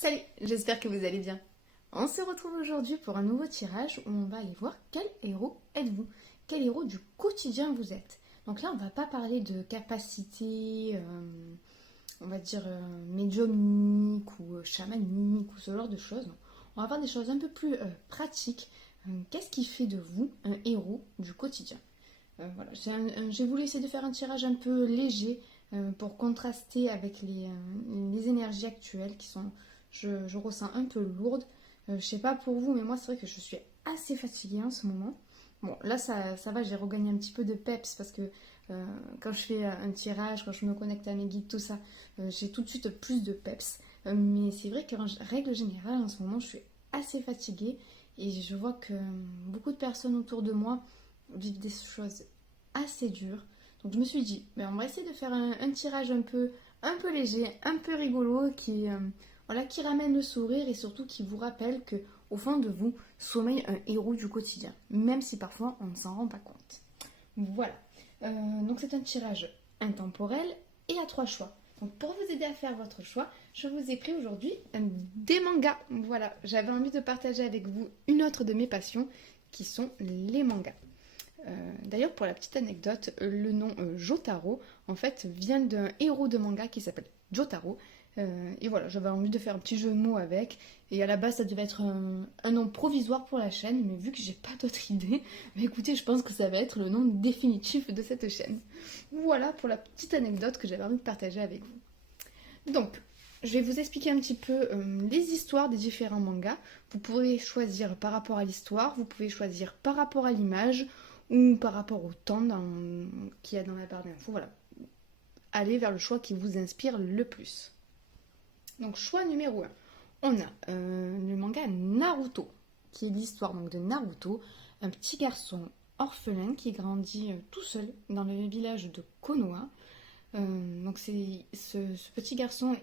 Salut, j'espère que vous allez bien. On se retrouve aujourd'hui pour un nouveau tirage où on va aller voir quel héros êtes-vous, quel héros du quotidien vous êtes. Donc là, on va pas parler de capacité, on va dire médiumnique ou chamanique ou ce genre de choses. Non. On va voir des choses un peu plus pratiques. Qu'est-ce qui fait de vous un héros du quotidien? Voilà, j'ai voulu essayer de faire un tirage un peu léger pour contraster avec les énergies actuelles qui sont, je ressens un peu lourdes. Je sais pas pour vous, mais moi c'est vrai que je suis assez fatiguée en ce moment. Bon, là ça va, j'ai regagné un petit peu de peps parce que quand je fais un tirage, quand je me connecte à mes guides, tout ça, j'ai tout de suite plus de peps. Mais c'est vrai qu'en règle générale, en ce moment, je suis assez fatiguée et je vois que beaucoup de personnes autour de moi vivent des choses assez dures. Donc je me suis dit, ben, on va essayer de faire un tirage un peu léger, un peu rigolo, voilà, qui ramène le sourire et surtout qui vous rappelle que au fond de vous sommeille un héros du quotidien, même si parfois on ne s'en rend pas compte. Voilà. Donc c'est un tirage intemporel et à trois choix. Donc pour vous aider à faire votre choix, je vous ai pris aujourd'hui des mangas. Voilà, j'avais envie de partager avec vous une autre de mes passions qui sont les mangas. D'ailleurs, pour la petite anecdote, le nom Jotaro, en fait, vient d'un héros de manga qui s'appelle Jotaro. Et voilà, j'avais envie de faire un petit jeu de mots avec. Et à la base, ça devait être un nom provisoire pour la chaîne, mais vu que j'ai pas d'autre idée, bah écoutez, je pense que ça va être le nom définitif de cette chaîne. Voilà pour la petite anecdote que j'avais envie de partager avec vous. Donc, je vais vous expliquer un petit peu les histoires des différents mangas. Vous pourrez choisir par rapport à l'histoire, vous pouvez choisir par rapport à l'image ou par rapport au temps qu'il y a dans la barre d'infos. Voilà, allez vers le choix qui vous inspire le plus. Donc, choix numéro 1. On a le manga Naruto, qui est l'histoire donc de Naruto, un petit garçon orphelin qui grandit tout seul dans le village de Konoha. Donc ce petit garçon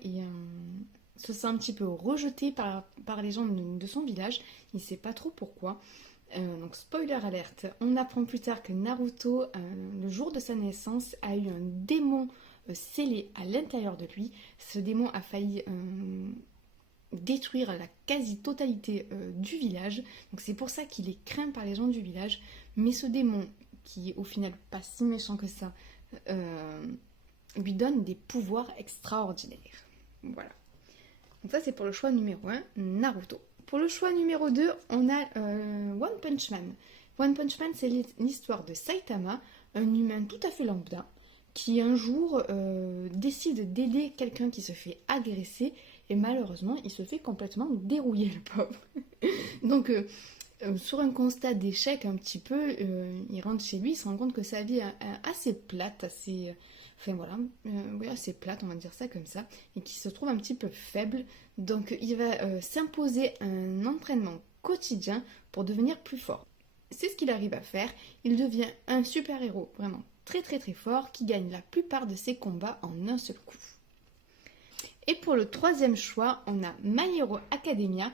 se sent un petit peu rejeté par les gens de son village. Il ne sait pas trop pourquoi. Donc spoiler alerte, on apprend plus tard que Naruto, le jour de sa naissance, a eu un démon scellé à l'intérieur de lui. Ce démon a failli détruire la quasi-totalité du village. Donc c'est pour ça qu'il est craint par les gens du village. Mais ce démon, qui est au final pas si méchant que ça, euh, lui donne des pouvoirs extraordinaires. Voilà. Donc ça c'est pour le choix numéro 1, Naruto. Pour le choix numéro 2, on a One Punch Man. One Punch Man, c'est l'histoire de Saitama, un humain tout à fait lambda, qui un jour décide d'aider quelqu'un qui se fait agresser, et malheureusement, il se fait complètement dérouiller, le pauvre. Donc, sur un constat d'échec un petit peu, il rentre chez lui, il se rend compte que sa vie est assez plate, enfin voilà, oui, assez plate, on va dire ça comme ça, et qui se trouve un petit peu faible. Donc il va s'imposer un entraînement quotidien pour devenir plus fort. C'est ce qu'il arrive à faire. Il devient un super-héros vraiment très très très fort qui gagne la plupart de ses combats en un seul coup. Et pour le troisième choix, on a My Hero Academia,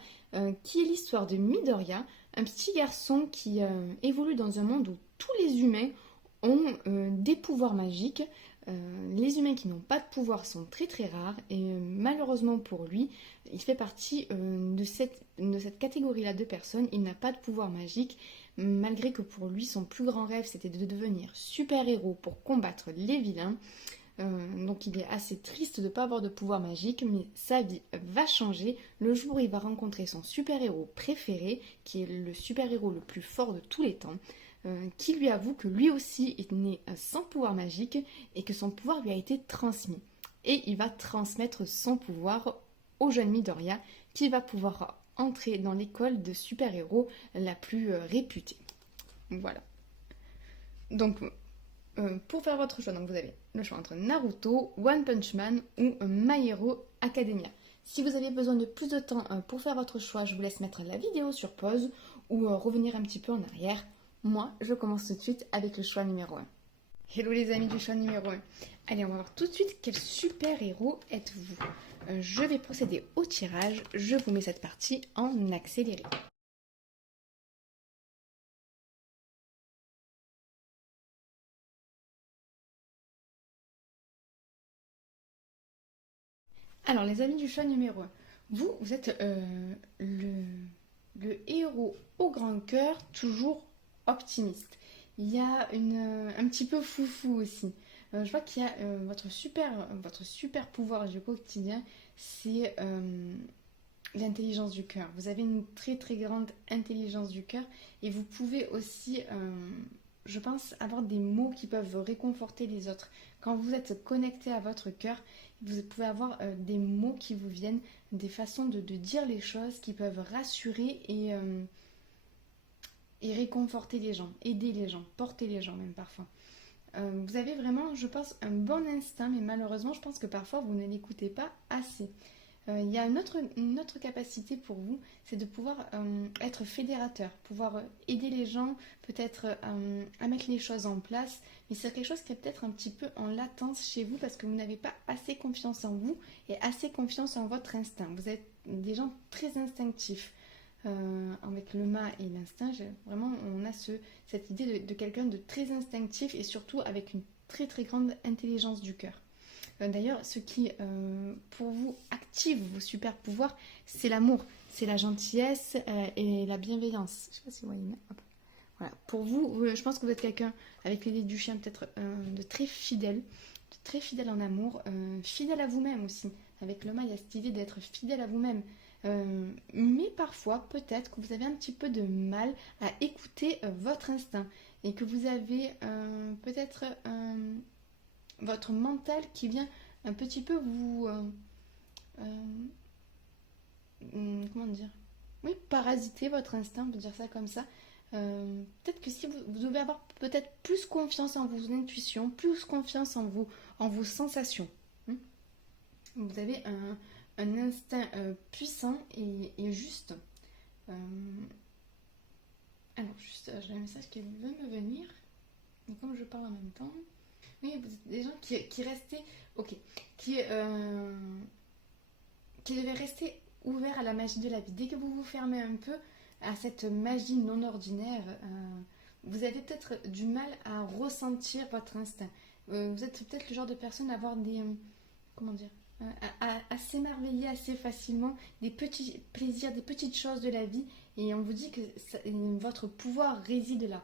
qui est l'histoire de Midoriya, un petit garçon qui évolue dans un monde où tous les humains ont des pouvoirs magiques. Les humains qui n'ont pas de pouvoir sont très très rares et malheureusement pour lui, il fait partie de cette catégorie-là de personnes. Il n'a pas de pouvoir magique, malgré que pour lui, son plus grand rêve, c'était de devenir super-héros pour combattre les vilains. Donc il est assez triste de ne pas avoir de pouvoir magique, mais sa vie va changer le jour où il va rencontrer son super-héros préféré, qui est le super-héros le plus fort de tous les temps, qui lui avoue que lui aussi est né sans pouvoir magique et que son pouvoir lui a été transmis. Et il va transmettre son pouvoir au jeune Midoriya, qui va pouvoir entrer dans l'école de super-héros la plus réputée. Voilà. Donc pour faire votre choix, donc vous avez le choix entre Naruto, One Punch Man ou My Hero Academia. Si vous avez besoin de plus de temps pour faire votre choix, je vous laisse mettre la vidéo sur pause ou revenir un petit peu en arrière. Moi, je commence tout de suite avec le choix numéro 1. Hello les amis du choix numéro 1. Allez, on va voir tout de suite quel super héros êtes-vous. Je vais procéder au tirage. Je vous mets cette partie en accéléré. Alors les amis du choix numéro 1, Vous êtes le héros au grand cœur, toujours optimiste. Il y a un petit peu foufou aussi. Je vois qu'il y a votre super pouvoir du quotidien, c'est l'intelligence du cœur. Vous avez une très très grande intelligence du cœur et vous pouvez aussi, je pense, avoir des mots qui peuvent réconforter les autres. Quand vous êtes connecté à votre cœur, vous pouvez avoir des mots qui vous viennent, des façons de dire les choses qui peuvent rassurer et réconforter les gens, aider les gens, porter les gens même parfois. Vous avez vraiment, je pense, un bon instinct, mais malheureusement, je pense que parfois vous ne l'écoutez pas assez. Il y a une autre capacité pour vous, c'est de pouvoir être fédérateur, pouvoir aider les gens, peut-être à mettre les choses en place, mais c'est quelque chose qui est peut-être un petit peu en latence chez vous parce que vous n'avez pas assez confiance en vous et assez confiance en votre instinct. Vous êtes des gens très instinctifs. Avec le mât et l'instinct, vraiment, on a cette idée de quelqu'un de très instinctif et surtout avec une très très grande intelligence du cœur. D'ailleurs, ce qui, pour vous, active vos super pouvoirs, c'est l'amour, c'est la gentillesse et la bienveillance. Je sais pas si vous voyez. Hop. Voilà. Pour vous, je pense que vous êtes quelqu'un, avec l'idée du chien, peut-être de très fidèle en amour, fidèle à vous-même aussi. Avec le mât, il y a cette idée d'être fidèle à vous-même. Mais parfois, peut-être que vous avez un petit peu de mal à écouter votre instinct et que vous avez peut-être votre mental qui vient un petit peu vous... comment dire? Oui, parasiter votre instinct, on peut dire ça comme ça. Peut-être que si vous devez avoir peut-être plus confiance en vos intuitions, plus confiance en vos sensations. Vous avez un instinct puissant et juste. Euh, alors, juste, j'ai un message qui veut me venir. Et comme je parle en même temps. Oui, vous êtes des gens qui restaient. Ok. Qui devaient rester ouverts à la magie de la vie. Dès que vous vous fermez un peu à cette magie non ordinaire, vous avez peut-être du mal à ressentir votre instinct. Vous êtes peut-être le genre de personne à avoir des. Comment dire? À s'émerveiller assez facilement des petits plaisirs, des petites choses de la vie et on vous dit que votre pouvoir réside là.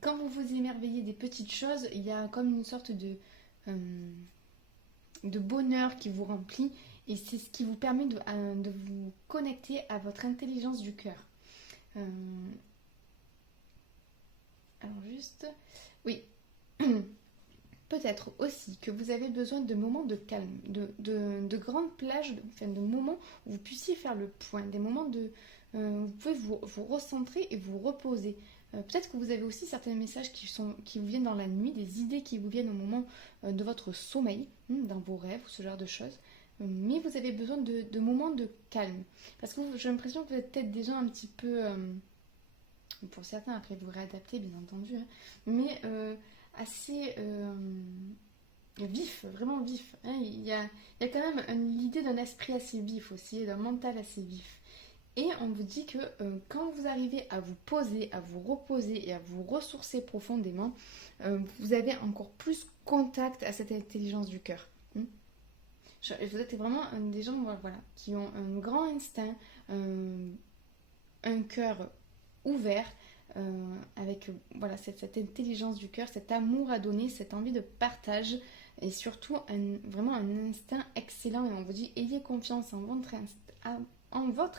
Quand vous vous émerveillez des petites choses, il y a comme une sorte de bonheur qui vous remplit et c'est ce qui vous permet de vous connecter à votre intelligence du cœur. Alors juste, oui. Peut-être aussi que vous avez besoin de moments de calme, de grandes plages, de moments où vous puissiez faire le point, des moments vous pouvez vous recentrer et vous reposer. Peut-être que vous avez aussi certains messages qui vous viennent dans la nuit, des idées qui vous viennent au moment de votre sommeil, dans vos rêves ou ce genre de choses. Mais vous avez besoin de moments de calme. Parce que j'ai l'impression que vous êtes peut-être des gens un petit peu... pour certains, après vous réadaptez bien entendu, hein, mais... assez vif, vraiment vif. Hein. Il y a quand même l'idée d'un esprit assez vif aussi, d'un mental assez vif. Et on vous dit que quand vous arrivez à vous poser, à vous reposer et à vous ressourcer profondément, vous avez encore plus contact à cette intelligence du cœur. Vous êtes vraiment des gens voilà, qui ont un grand instinct, un cœur ouvert, avec voilà, cette intelligence du cœur, cet amour à donner, cette envie de partage et surtout vraiment un instinct excellent. Et on vous dit, ayez confiance en votre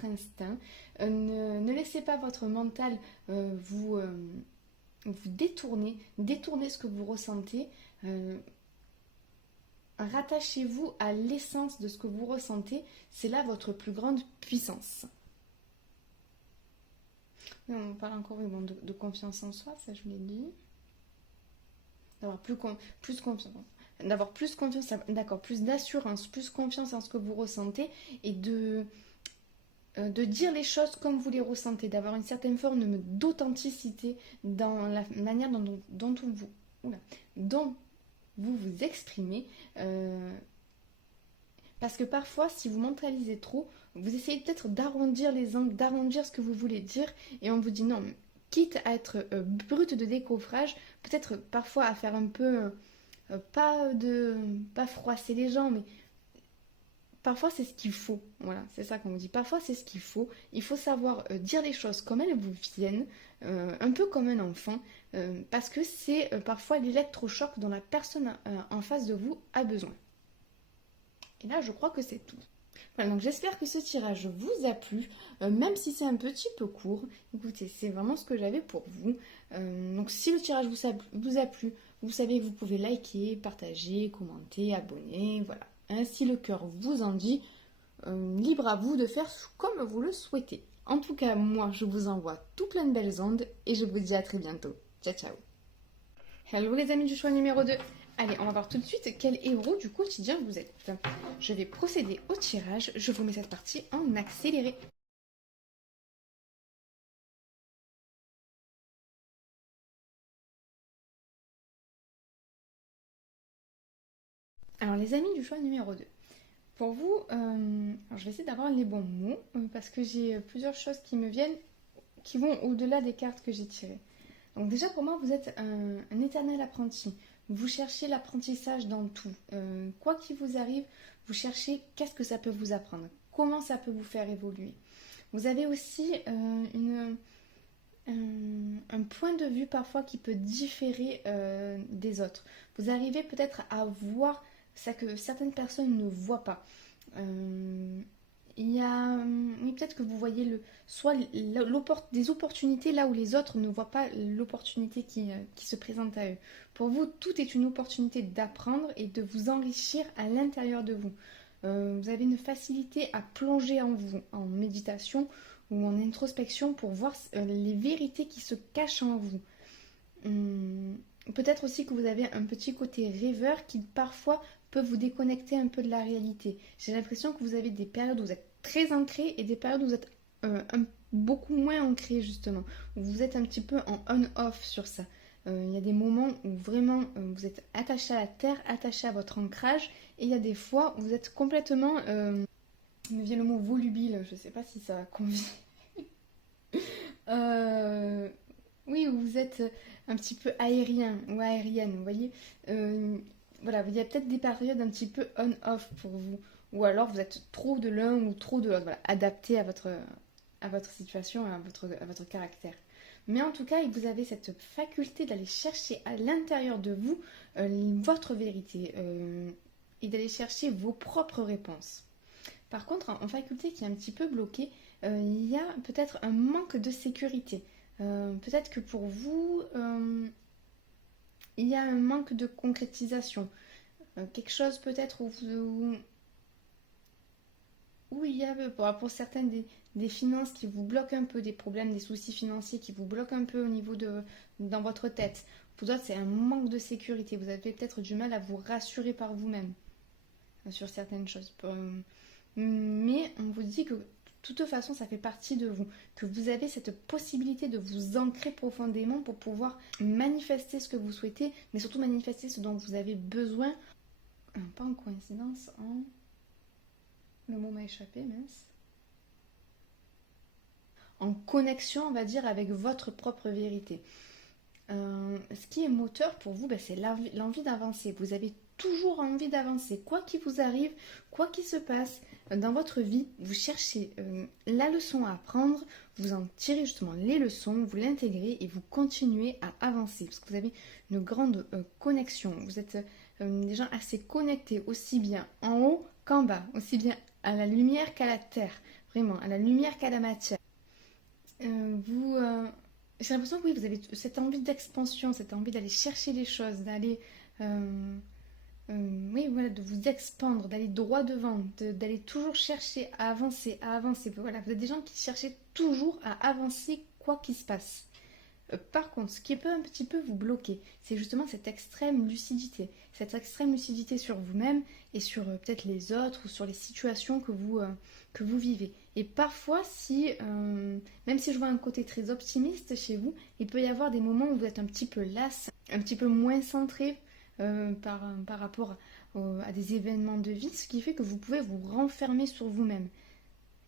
instinct. Ne laissez pas votre mental vous détourner ce que vous ressentez. Rattachez-vous à l'essence de ce que vous ressentez. C'est là votre plus grande puissance. On parle encore de confiance en soi, ça je l'ai dit. D'avoir plus confiance. D'avoir plus confiance, d'accord, plus d'assurance, plus confiance en ce que vous ressentez et de dire les choses comme vous les ressentez, d'avoir une certaine forme d'authenticité dans la manière dont vous vous exprimez. Parce que parfois, si vous mentalisez trop, vous essayez peut-être d'arrondir les angles, d'arrondir ce que vous voulez dire, et on vous dit non, quitte à être brut de décoffrage, peut-être parfois à faire un peu, pas froisser les gens, mais parfois c'est ce qu'il faut. Voilà, c'est ça qu'on vous dit. Parfois c'est ce qu'il faut. Il faut savoir dire les choses comme elles vous viennent, un peu comme un enfant, parce que c'est parfois l'électrochoc dont la personne en face de vous a besoin. Et là, je crois que c'est tout. Voilà, donc j'espère que ce tirage vous a plu, même si c'est un petit peu court. Écoutez, c'est vraiment ce que j'avais pour vous. Donc si le tirage vous a plu, vous savez que vous pouvez liker, partager, commenter, abonner, voilà. Hein, si le cœur vous en dit, libre à vous de faire comme vous le souhaitez. En tout cas, moi, je vous envoie tout plein de belles ondes et je vous dis à très bientôt. Ciao, ciao. Hello les amis du choix numéro 2. Allez, on va voir tout de suite quel héros du quotidien vous êtes. Je vais procéder au tirage. Je vous mets cette partie en accéléré. Alors les amis du choix numéro 2. Pour vous, alors je vais essayer d'avoir les bons mots parce que j'ai plusieurs choses qui me viennent qui vont au-delà des cartes que j'ai tirées. Donc déjà pour moi, vous êtes un éternel apprenti. Vous cherchez l'apprentissage dans tout. Quoi qu'il vous arrive, vous cherchez qu'est-ce que ça peut vous apprendre, comment ça peut vous faire évoluer. Vous avez aussi un point de vue parfois qui peut différer des autres. Vous arrivez peut-être à voir ça que certaines personnes ne voient pas. Il y a, oui, peut-être que vous voyez soit des opportunités là où les autres ne voient pas l'opportunité qui se présente à eux. Pour vous, tout est une opportunité d'apprendre et de vous enrichir à l'intérieur de vous. Vous avez une facilité à plonger en vous, en méditation ou en introspection pour voir les vérités qui se cachent en vous. Peut-être aussi que vous avez un petit côté rêveur qui parfois peut vous déconnecter un peu de la réalité. J'ai l'impression que vous avez des périodes où vous êtes très ancré et des périodes où vous êtes beaucoup moins ancré justement. Où vous êtes un petit peu en on-off sur ça. Il y a des moments où vraiment vous êtes attaché à la terre, attaché à votre ancrage, et il y a des fois où vous êtes complètement, il me vient le mot volubile, je ne sais pas si ça convient. Oui, où vous êtes un petit peu aérien ou aérienne, vous voyez. Voilà, il y a peut-être des périodes un petit peu on-off pour vous. Ou alors vous êtes trop de l'un ou trop de l'autre. Voilà, adapté à votre situation, à votre caractère. Mais en tout cas, vous avez cette faculté d'aller chercher à l'intérieur de vous votre vérité et d'aller chercher vos propres réponses. Par contre, en faculté qui est un petit peu bloquée, il y a peut-être un manque de sécurité. Peut-être que pour vous, il y a un manque de concrétisation. Quelque chose peut-être où il y a pour certaines des finances qui vous bloquent un peu, des problèmes, des soucis financiers qui vous bloquent un peu au niveau dans votre tête. Pour d'autres, c'est un manque de sécurité. Vous avez peut-être du mal à vous rassurer par vous-même sur certaines choses. Mais on vous dit que de toute façon, ça fait partie de vous, que vous avez cette possibilité de vous ancrer profondément pour pouvoir manifester ce que vous souhaitez, mais surtout manifester ce dont vous avez besoin. Pas en coïncidence, le mot m'a échappé, mince. En connexion, on va dire, avec votre propre vérité. Ce qui est moteur pour vous, c'est l'envie d'avancer. Vous avez toujours envie d'avancer. Quoi qu'il vous arrive, quoi qu'il se passe dans votre vie, vous cherchez la leçon à apprendre, vous en tirez justement les leçons, vous l'intégrez et vous continuez à avancer. Parce que vous avez une grande connexion. Vous êtes des gens assez connectés, aussi bien en haut qu'en bas, aussi bien à la lumière qu'à la terre. Vraiment, à la lumière qu'à la matière. J'ai l'impression que oui, vous avez cette envie d'expansion, cette envie d'aller chercher les choses, d'aller, oui, voilà, de vous expandre, d'aller droit devant, d'aller toujours chercher à avancer, à avancer. Voilà, vous êtes des gens qui cherchaient toujours à avancer quoi qu'il se passe. Par contre, ce qui peut un petit peu vous bloquer, c'est justement cette extrême lucidité sur vous-même et sur peut-être les autres ou sur les situations que vous vivez. Et parfois, même si je vois un côté très optimiste chez vous, il peut y avoir des moments où vous êtes un petit peu lasse, un petit peu moins centré par rapport à des événements de vie, ce qui fait que vous pouvez vous renfermer sur vous-même.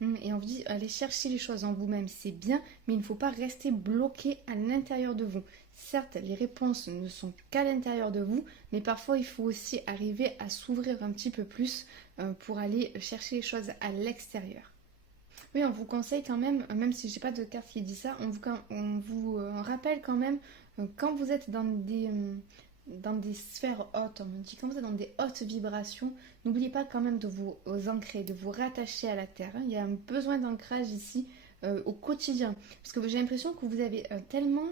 Et on vous dit, allez chercher les choses en vous-même, c'est bien, mais il ne faut pas rester bloqué à l'intérieur de vous. Certes, les réponses ne sont qu'à l'intérieur de vous, mais parfois il faut aussi arriver à s'ouvrir un petit peu plus pour aller chercher les choses à l'extérieur. Oui, on vous conseille quand même, même si j'ai pas de carte qui dit ça, on vous rappelle quand même, quand vous êtes dans des sphères hautes, on me dit quand vous êtes dans des hautes vibrations, n'oubliez pas quand même de vous ancrer, de vous rattacher à la terre, hein. Il y a un besoin d'ancrage ici au quotidien, parce que j'ai l'impression que vous avez tellement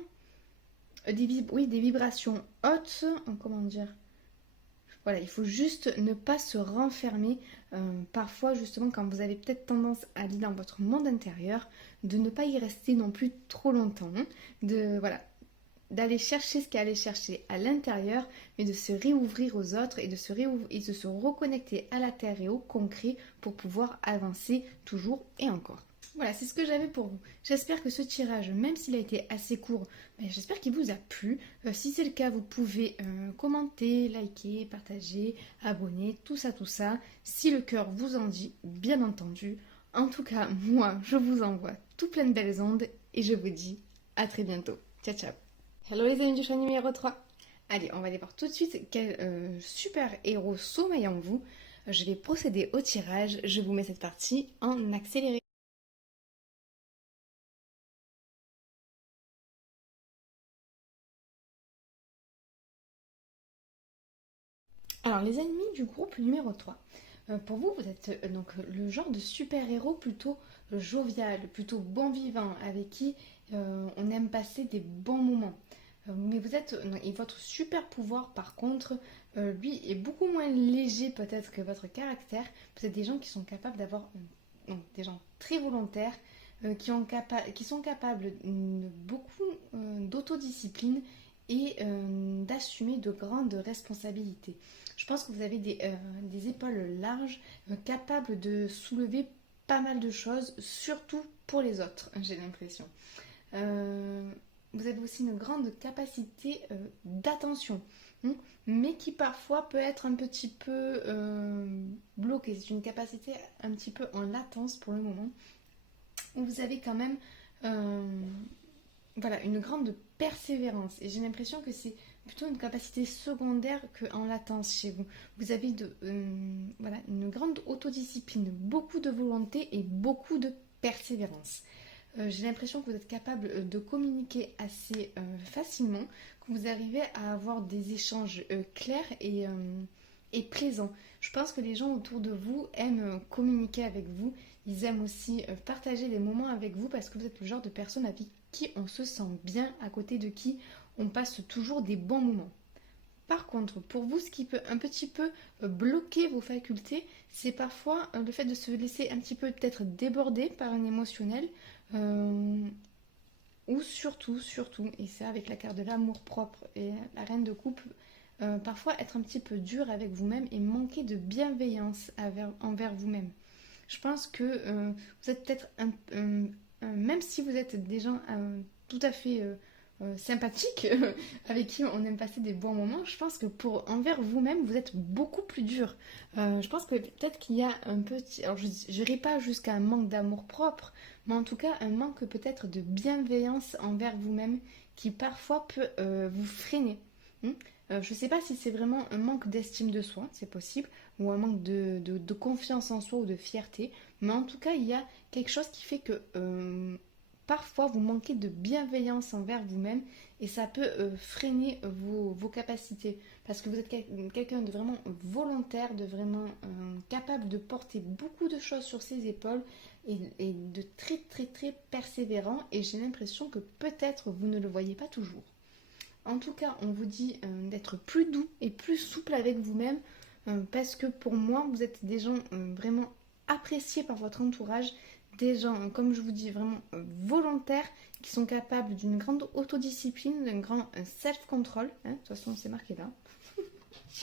des vibrations hautes, comment dire, voilà, il faut juste ne pas se renfermer. Parfois, justement, quand vous avez peut-être tendance à aller dans votre monde intérieur, de ne pas y rester non plus trop longtemps, hein. Voilà, d'aller chercher ce qu'il y a à aller chercher à l'intérieur, mais de se réouvrir aux autres et de se reconnecter à la terre et au concret pour pouvoir avancer toujours et encore. Voilà, c'est ce que j'avais pour vous. J'espère que ce tirage, même s'il a été assez court, j'espère qu'il vous a plu. Si c'est le cas, vous pouvez commenter, liker, partager, abonner, tout ça, tout ça. Si le cœur vous en dit, bien entendu. En tout cas, moi, je vous envoie tout plein de belles ondes et je vous dis à très bientôt. Ciao, ciao. Hello les amis du choix numéro 3. Allez, on va aller voir tout de suite quel super héros sommeille en vous. Je vais procéder au tirage. Je vous mets cette partie en accéléré. Alors, les ennemis du groupe numéro 3. Pour vous, vous êtes donc le genre de super-héros plutôt jovial, plutôt bon vivant, avec qui on aime passer des bons moments. Mais vous êtes, et votre super pouvoir par contre, lui est beaucoup moins léger peut-être que votre caractère. Vous êtes des gens qui sont capables d'avoir, des gens très volontaires, qui sont capables beaucoup d'autodiscipline et d'assumer de grandes responsabilités. Je pense que vous avez des épaules larges, capables de soulever pas mal de choses, surtout pour les autres, j'ai l'impression. Euh, Vous avez aussi une grande capacité d'attention, hein, mais qui parfois peut être un petit peu bloquée. C'est une capacité un petit peu en latence pour le moment, où vous avez quand même euh, voilà, une grande persévérance. Et j'ai l'impression que c'est plutôt une capacité secondaire qu'en latence chez vous. Vous avez voilà, une grande autodiscipline, beaucoup de volonté et beaucoup de persévérance. J'ai l'impression que vous êtes capable de communiquer assez facilement, que vous arrivez à avoir des échanges clairs et plaisants. Je pense que les gens autour de vous aiment communiquer avec vous. Ils aiment aussi partager des moments avec vous parce que vous êtes le genre de personne avec qui on se sent bien, à côté de qui on passe toujours des bons moments. Par contre, pour vous, ce qui peut un petit peu bloquer vos facultés, c'est parfois le fait de se laisser un petit peu peut-être déborder par un émotionnel, euh, ou surtout, et c'est avec la carte de l'amour propre et la reine de coupe, parfois être un petit peu dur avec vous-même et manquer de bienveillance envers vous-même. Je pense que vous êtes peut-être même si vous êtes des gens tout à fait sympathiques, avec qui on aime passer des bons moments, je pense que envers vous-même, vous êtes beaucoup plus dur. Je pense que peut-être qu'il y a un petit, alors je n'irai pas jusqu'à un manque d'amour propre, mais en tout cas un manque peut-être de bienveillance envers vous-même qui parfois peut vous freiner. Je ne sais pas si c'est vraiment un manque d'estime de soi, c'est possible, ou un manque de confiance en soi ou de fierté, mais en tout cas, il y a quelque chose qui fait que parfois vous manquez de bienveillance envers vous-même et ça peut freiner vos capacités parce que vous êtes quelqu'un de vraiment volontaire, de vraiment capable de porter beaucoup de choses sur ses épaules et de très très très persévérant et j'ai l'impression que peut-être vous ne le voyez pas toujours. En tout cas, on vous dit d'être plus doux et plus souple avec vous-même parce que pour moi, vous êtes des gens vraiment appréciés par votre entourage, des gens, comme je vous dis, vraiment volontaires, qui sont capables d'une grande autodiscipline, d'un grand self-control. Hein, de toute façon, c'est marqué là.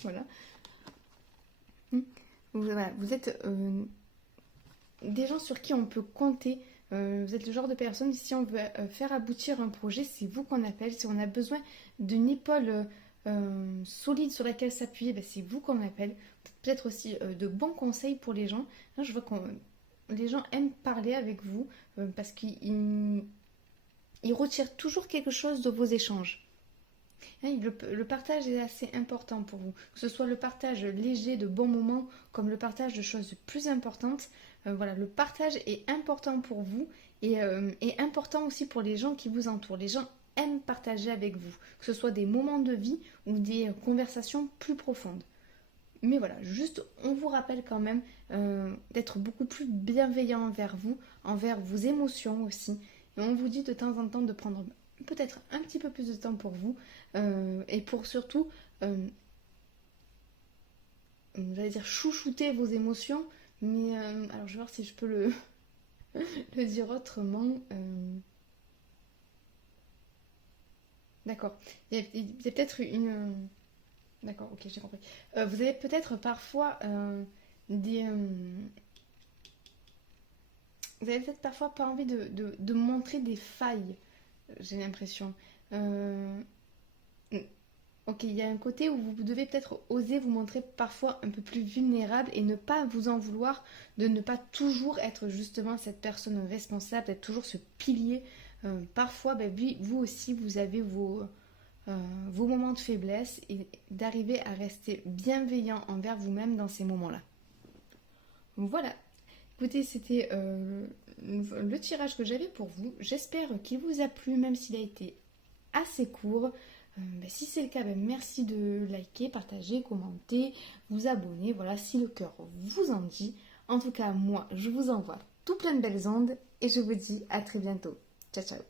Voilà. Voilà. Vous êtes des gens sur qui on peut compter. Vous êtes le genre de personne, si on veut faire aboutir un projet, c'est vous qu'on appelle. Si on a besoin d'une épaule solide sur laquelle s'appuyer, c'est vous qu'on appelle. Peut-être aussi de bons conseils pour les gens. Là, je vois qu'on les gens aiment parler avec vous parce qu'ils retirent toujours quelque chose de vos échanges. Hein, le partage est assez important pour vous. Que ce soit le partage léger de bons moments comme le partage de choses plus importantes. Voilà, le partage est important pour vous et important aussi pour les gens qui vous entourent. Les gens aiment partager avec vous, que ce soit des moments de vie ou des conversations plus profondes. Mais voilà, juste on vous rappelle quand même d'être beaucoup plus bienveillant envers vos émotions aussi. Et on vous dit de temps en temps de prendre peut-être un petit peu plus de temps pour vous et pour surtout, j'allais dire chouchouter vos émotions, mais alors je vais voir si je peux le dire autrement. D'accord, il y a peut-être une... D'accord, ok, j'ai compris. Vous avez peut-être parfois des... vous avez peut-être parfois pas envie de montrer des failles, j'ai l'impression. Euh, ok, il y a un côté où vous devez peut-être oser vous montrer parfois un peu plus vulnérable et ne pas vous en vouloir de ne pas toujours être justement cette personne responsable, d'être toujours ce pilier. Parfois, ben, vous aussi, vous avez vos moments de faiblesse et d'arriver à rester bienveillant envers vous-même dans ces moments-là. Voilà, écoutez, c'était le tirage que j'avais pour vous. J'espère qu'il vous a plu, même s'il a été assez court. Si c'est le cas, merci de liker, partager, commenter, vous abonner, voilà, si le cœur vous en dit. En tout cas, moi, je vous envoie tout plein de belles ondes et je vous dis à très bientôt. Ciao, ciao.